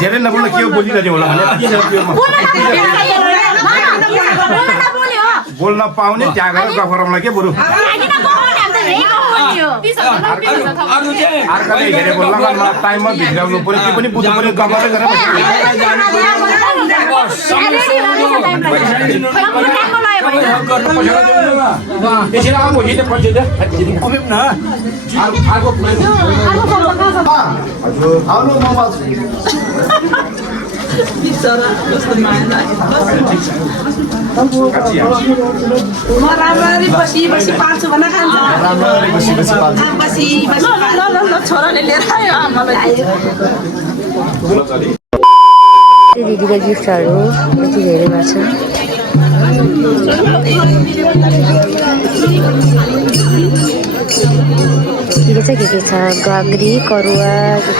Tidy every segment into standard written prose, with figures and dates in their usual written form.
धेरै नबोल्न के बोलिरहेको होला भने बोल्न पाउने त्यहाँ गएर गफ गरौँला के बरु अर्काले हेरे बोल्न मलाई टाइममा भित्राउनु पर्यो त्यो पनि बुझ्नु पर्यो गफ गरेर राम्ररी बसी बसी पाल्छु भन्न खान्छ छोराले लिएर आयो आमालाई दिदीको गिफ्टहरू यति धेरै भएको छ के छ गाग्री करुवा के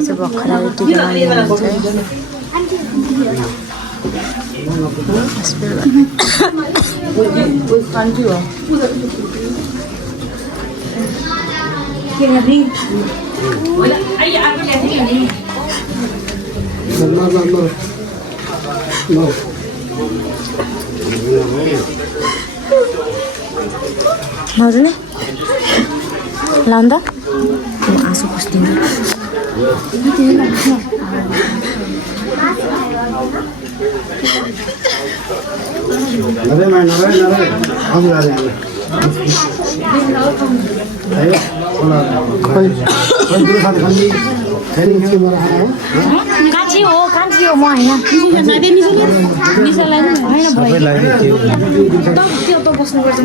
चाहिँ भर्खर टिका लाउँदैन लाउँदा आँसु पुस्दिनु कान्छी हो म होइन बस्नुपर्छ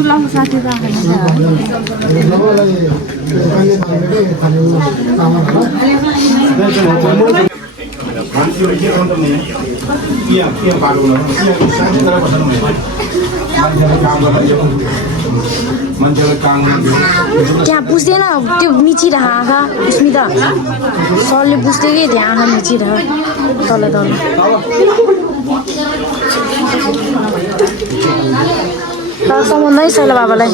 म त साथी त्यहाँ बुझ्दैन त्यो मिचिरह आँखा स्मिता सरले बुझ्दै कि त्यहाँ आँखा मिचिरह तल तल सम्बन्धै छैन बाबालाई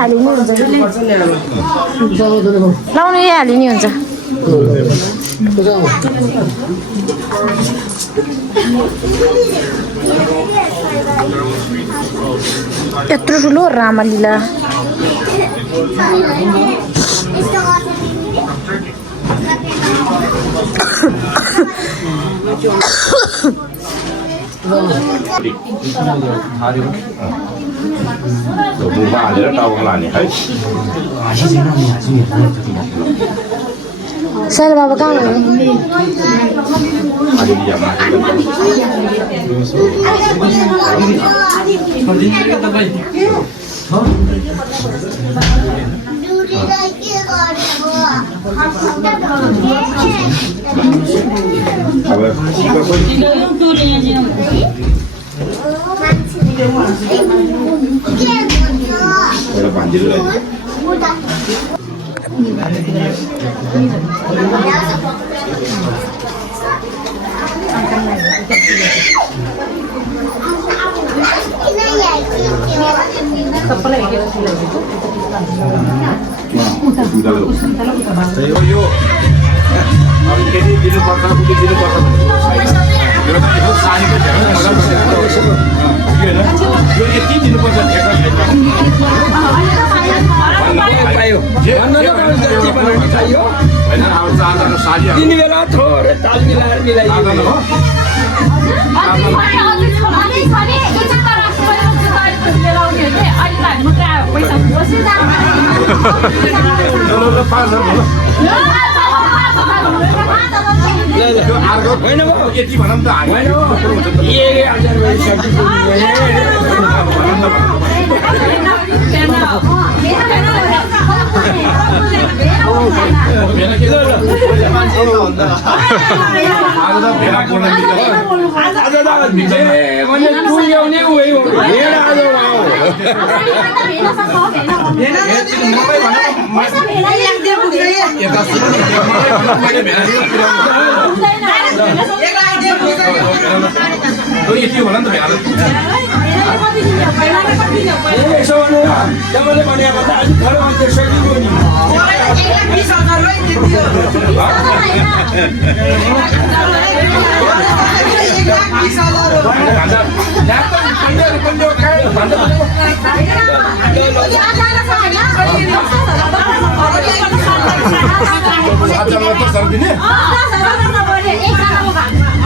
हालिने हुन्छ लाउनु हालिने हुन्छ यत्रो ठुलो रामलीला सानो बाबा कहाँ भयो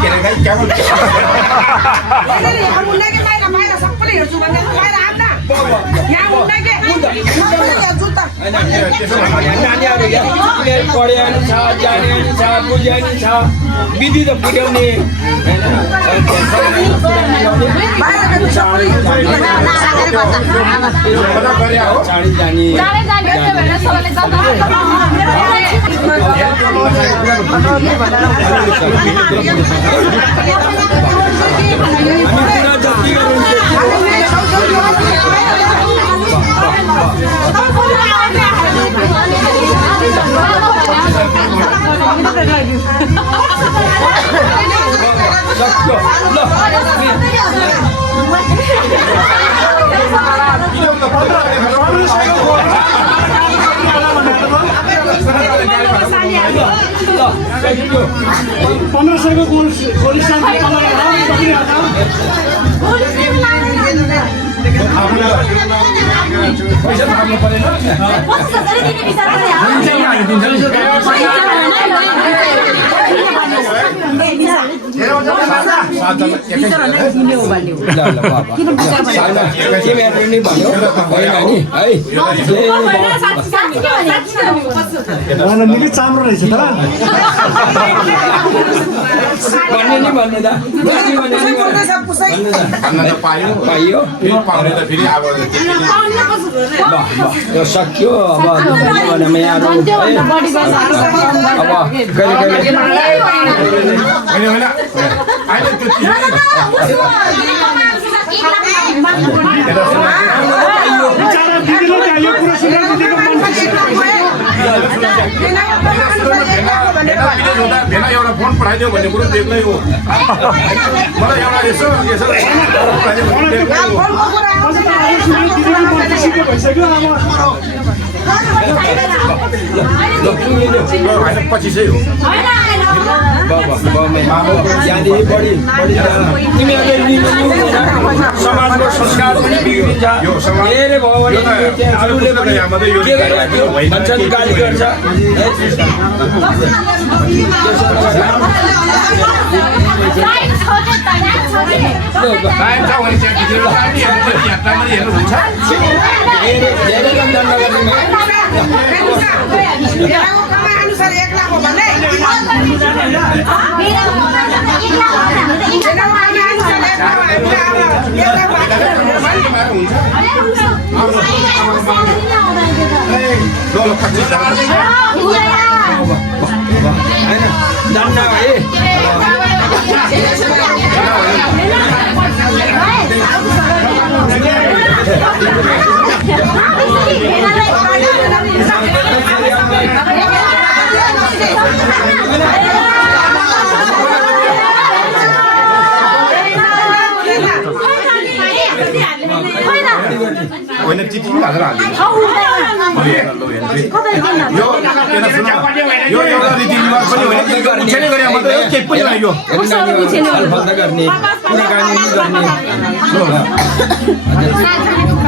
Kira-kira नानीहरू क्या उनीहरू पढ्यो नि छ जाने नि छ बुझ्यो नि छ विधि त बुझ्याउने चाँडै जाने पैसा थाप्नु परेन निकै चाम्रो रहेछ त भन्ने नि भन्नु त भन्न त पायो पाइयो फेरि पाउने त फेरि अब यो सक्यो अब यहाँहरू अब कहिले कहिले होइन होइन अहिले त्यो भेना एउटा फोन पठाइदियो भन्ने कुरो बेग्लै हो मलाई एउटा यसो यसो होइन 25 हो यहाँदेखि बढी तिमीहरूले समाजको संस्कार पनि बिग्रिन्छ धेरै भयो भने अरूले पनि के गरिराख्यो भन्छन् गाली गर्छ टाइम छ भने चाहिँ यात्रामा हेर्नुहुन्छ धेरै रमजान नगर्नेमा जान्न है होइन चिठी हालेर यो एउटा रीतिरिवाज पनि होइन उछेले गरे मात्रै केही पनि होइन यो गर्ने कुराकानी गर्ने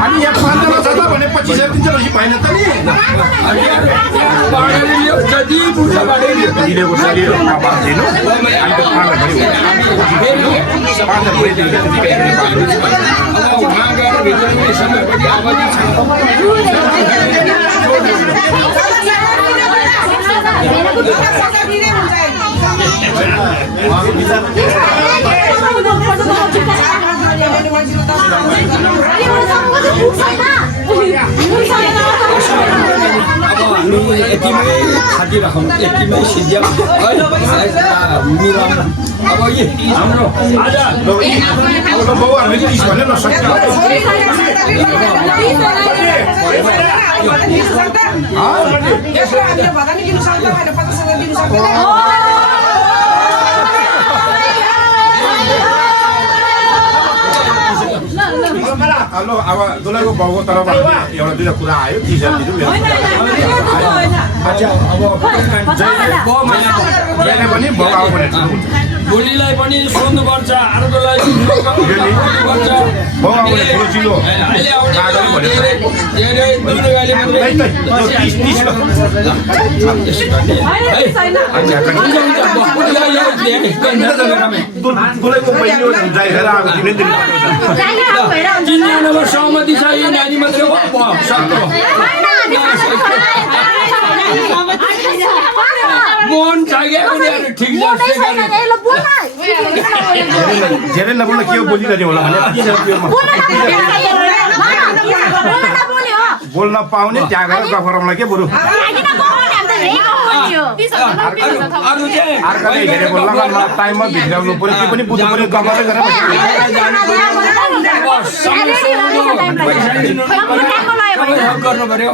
अनि यहाँ 5 जना छ त भने 25 दिन्छ रही भएन त नि जति बुझ्छ दिनेको शरीर बात दिनु उहाँ गएर भित्रमै समयपछि अवधि छ हामी यतिमै खादिराखौँ यतिमै सिद्ध्याउँ है मिलाउँ अब हाम्रो आज बाउहरूले 30 भनेर नसक्छ हेलो अब दुलाईको बाउको तर्फबाट एउटा दुईवटा कुरा आयो 30,000 दिनु पनि बाउ आऊ भने भोलिलाई पनि सोध्नुपर्छ अर्कोलाई बाउ आऊ भने ठुलो चिलो अहिले आउने धेरै दुर्गाले मात्रै दुलाईको बहिनी जाइएर अब दिने दिन 3 जनामा सहमति छ यो नानी मात्रै हो सक्यो मन जागे उनीहरु ठिक जस्तै गरे धेरै नबोल्न के बोलिरहने होला भने बोल्न पाउने त्याग गरेर गफराउँला के बरु अर्काले हेरे बोल्न टाइममा भित्राउनु पर्यो त्यो पनि बुझ्नु पर्यो गफरै गरेर गर्नु पर्यो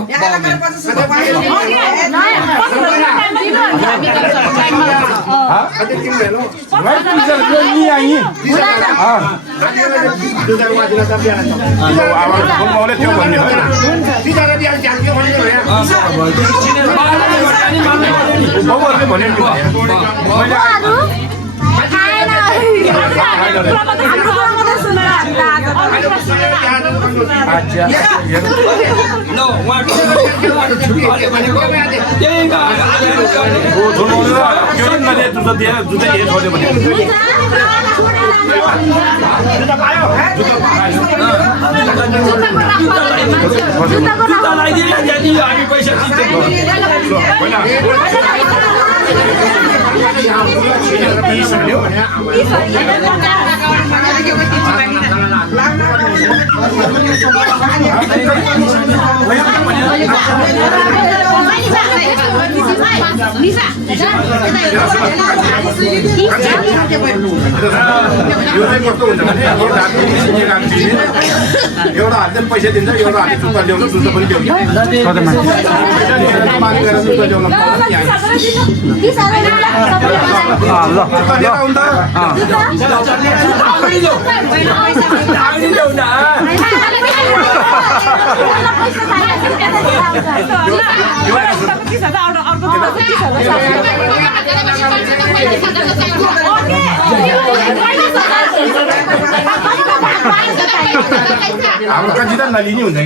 एउटा हातले पैसा दिन्छ एउटा हातले जुत्ता ल्याउनु जुत्ता पनि ल्याउँछ हाम्रो कन्सिडर नलिने हुन्छ कि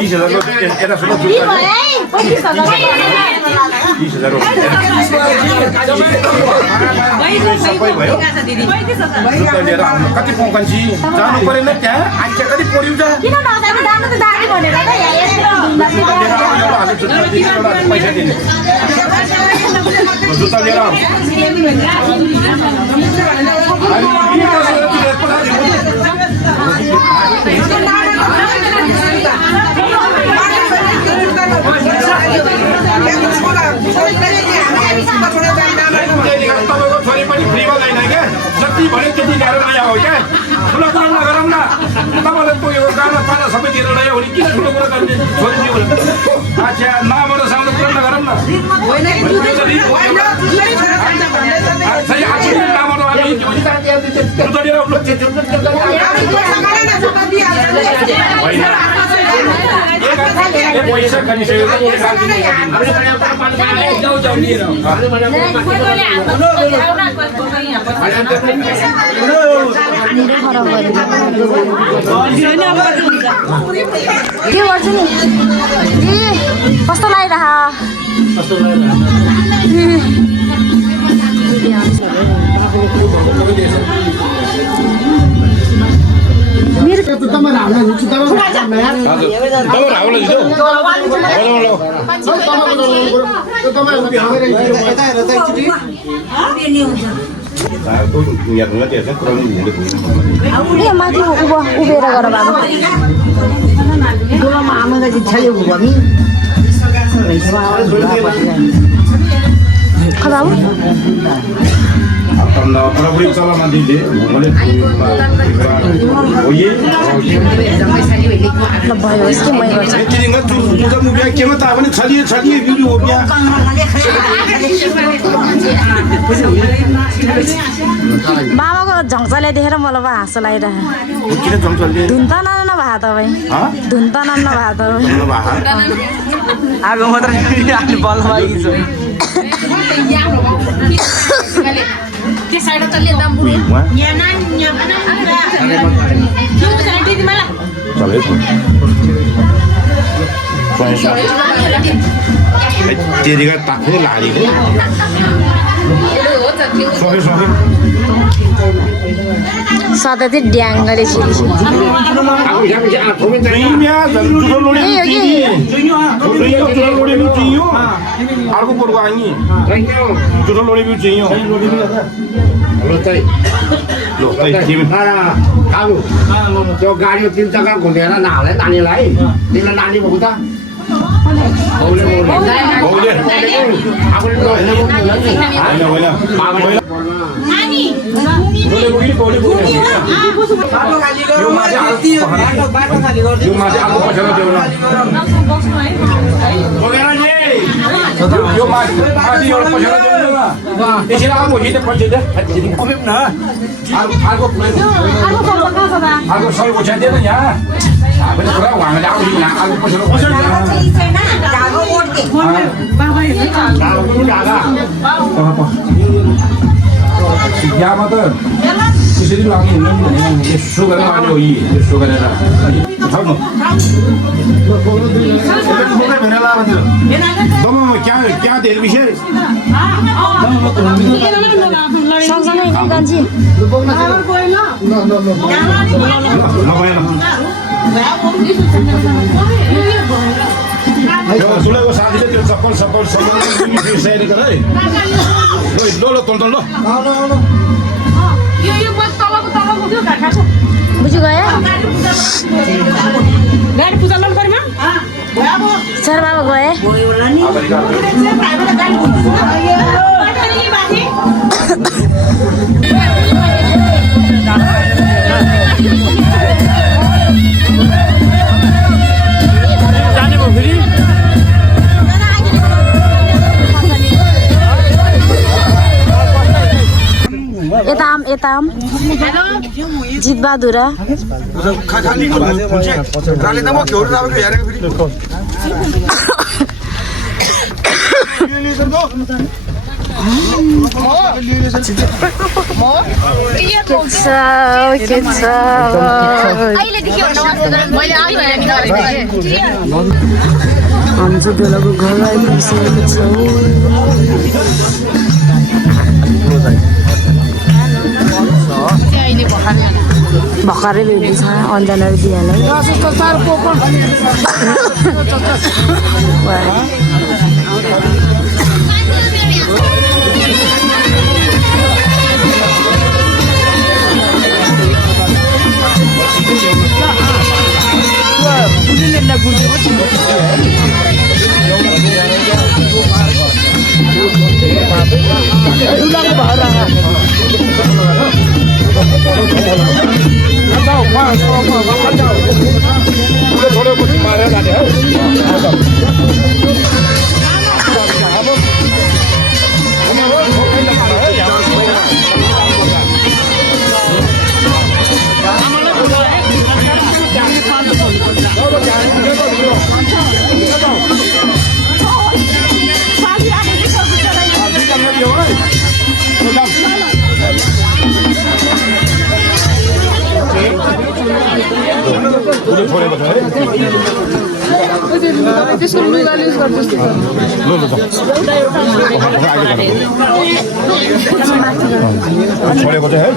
30,000 यता सुन 30,000 सबै भयो लिएर आउनु कति पौकन्सी जानु परेन त्यहाँ आइच्या कति पढ्यौ पैसा दिने जुत्ता लिएर आऊ तपाईँको छोरी पनि फ्रीमा ल्याइन क्या जति भन्यो त्यति ल्याएर नयाँ हो क्या ठुलो कुरा नगरौँ न तपाईँलाई त्यो यो गाना पाना सबै दिएर ल्यायो भने किन ठुलो कुरा गर्ने छोरी दियो भने अच्छा नबाट सामने कुरा नगरौँ न पैसा खानिसक्यो के गर्छु नि कस्तो लागिरह माथि उभिएर गर बाबु चलाना दीजिए बाबाको झङ्चाले देखेर मलाई हाँसो लागिरहेको धुन त नभए तपाईँ धुन त नभए तपाईँ आगो मात्र बल्ल त्यतिखेर ताक्ने लागेको सके सधैँ चाहिँ ड्याङ गरे छिरी अर्को कुरोको आइनी जुठो लोडी बिउ चाहियो त्यो गाडी तिन जग्गा घुमेर नहाले नानीलाई तिमीलाई नानी भएको त यहाँ त त्यसरी लाग्ने यसो गरेर आउने हो यसो गरेर क्या धेरै विषय सँगसँगै कान्छी सुलेको साथीले त्यो चप्पल सप्पल सबै गर है ल ल तल ल बुझ्यो गयो गाडी पूजा लन परेमा सर बाबा गए यता जित बहादुर हामी चाहिँ बेलाको घर आइपुगिसकेको छौँ भर्खरै बेबी छ अन्जना र दियालाई छोडेको चाहिँ है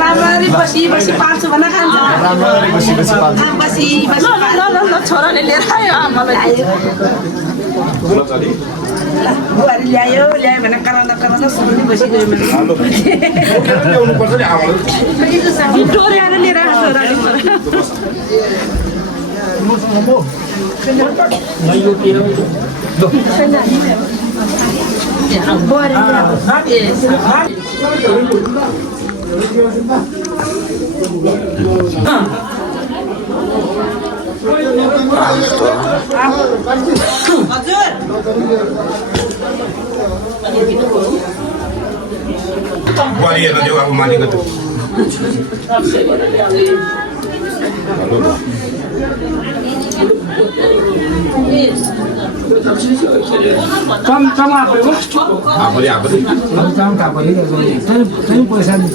राम्ररी बसी बसी पाल्छु भन्न खान्छ छोराले लिएर आयो आमालाई बुहारी ल्यायो भने कराउँदा सुनि बसिगयो डोर्याएर लिएर आएको हजुर बुहारी हेर्न देऊ अब मालिक त पैसा आज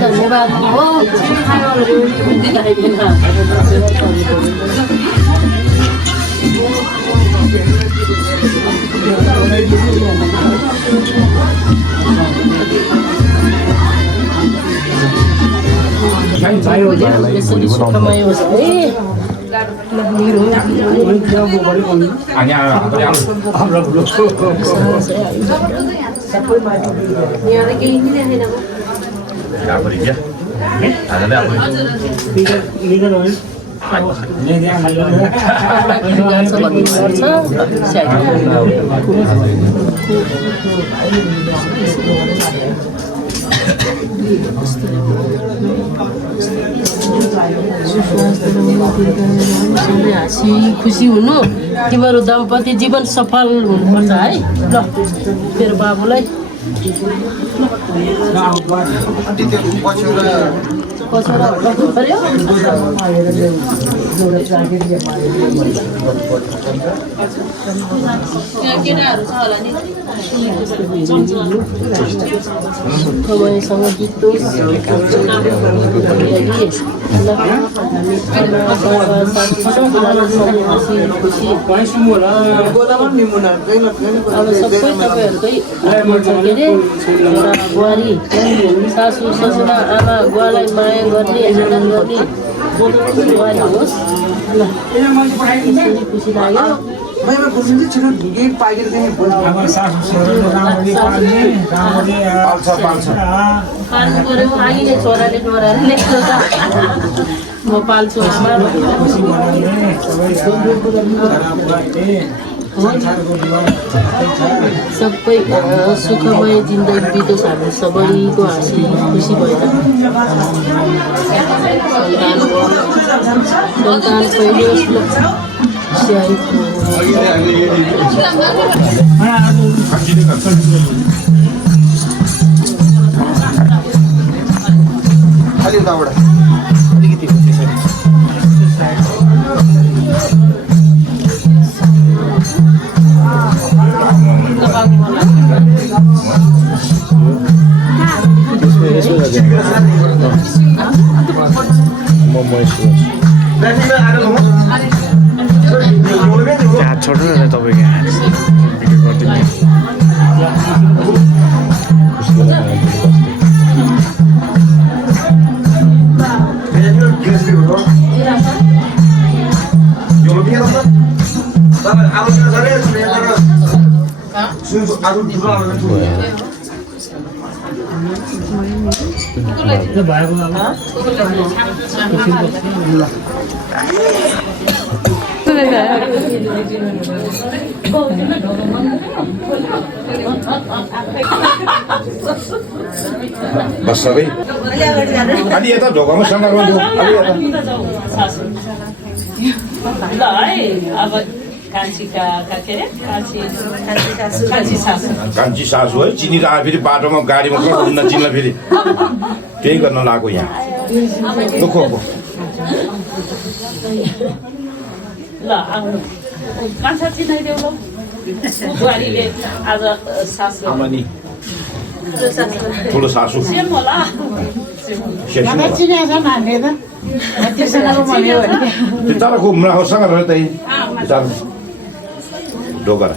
धन्यवाद हो सुखमय होस् हाँसी खुसी हुनु तिम्रो दाम्पत्य जीवन सफल हुनुपर्छ है ल मेरो बाबुलाई समयसँग बित्योस् अब सबै तपाईँहरूकै के अरे बुहारी सासू ससुरा आमा बुवालाई माया गर्ने आदर गर्ने बुहारी होस् ल खुसी लाग्यो पाल्नु पऱ्यो अघि नै छोराले डोराएर लेख्छ त म पाल्छु आमा सबै सुखमय जिन्दगी बितोस् हामी सबैको हाँसी खुसी भएर सन्तान पहिलोस् खाली उताबाट त्यहाँ छोड्नु न तपाईँको बस सबै अलि यता ढोकामा सँगै कान्छीका के अरे कान्छी सासू कान्छी सासू है चिनेर आयो फेरि बाटोमा गाडीमा कसरी नचिन्ला फेरि त्यही गर्न लाग्यो यहाँ दुःखको ल आउनु कान्छा चिनाइदेऊ ल बुहारीले आज सासू ठुलो सासू सेम होला Kita lah kumrah hosan kan rata ini. Kita dogar.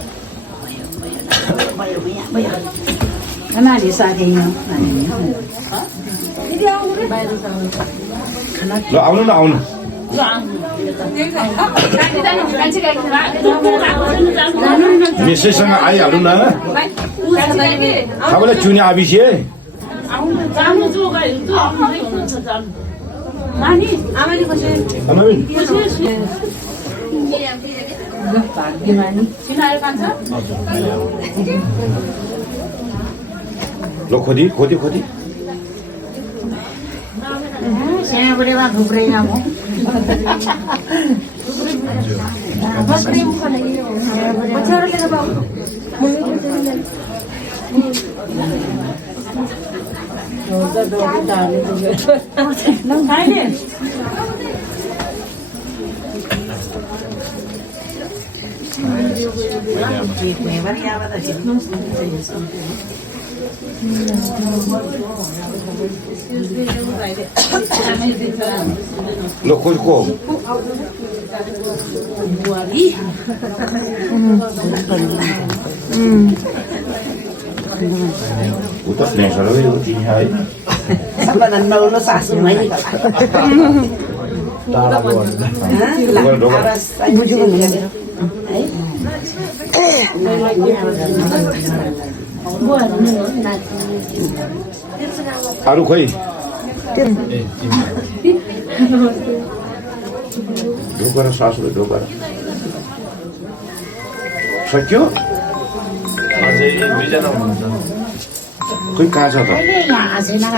Lo aunu na aunu. Mesej sama ayah lu na. Kamu lah cuni habis ye. जानु जो गाई जो आउँदै छ जानु नानी आमाले कसरी Amin. भाग्यमानी चिनायो कान्छ Lo khodi khodi khodi. Saya boleh buat bubur kamu. Lo khodi ko. Utas ni sarawe uti hai. Sabanan mau lo sasu mai ni kala. Dogar dogar. Aru khoi. Dogar sasu dogar. Sakyo? अझै दुईजना हुनुहुन्छ Khoi kहाँ छ त? Ini ya, saya nak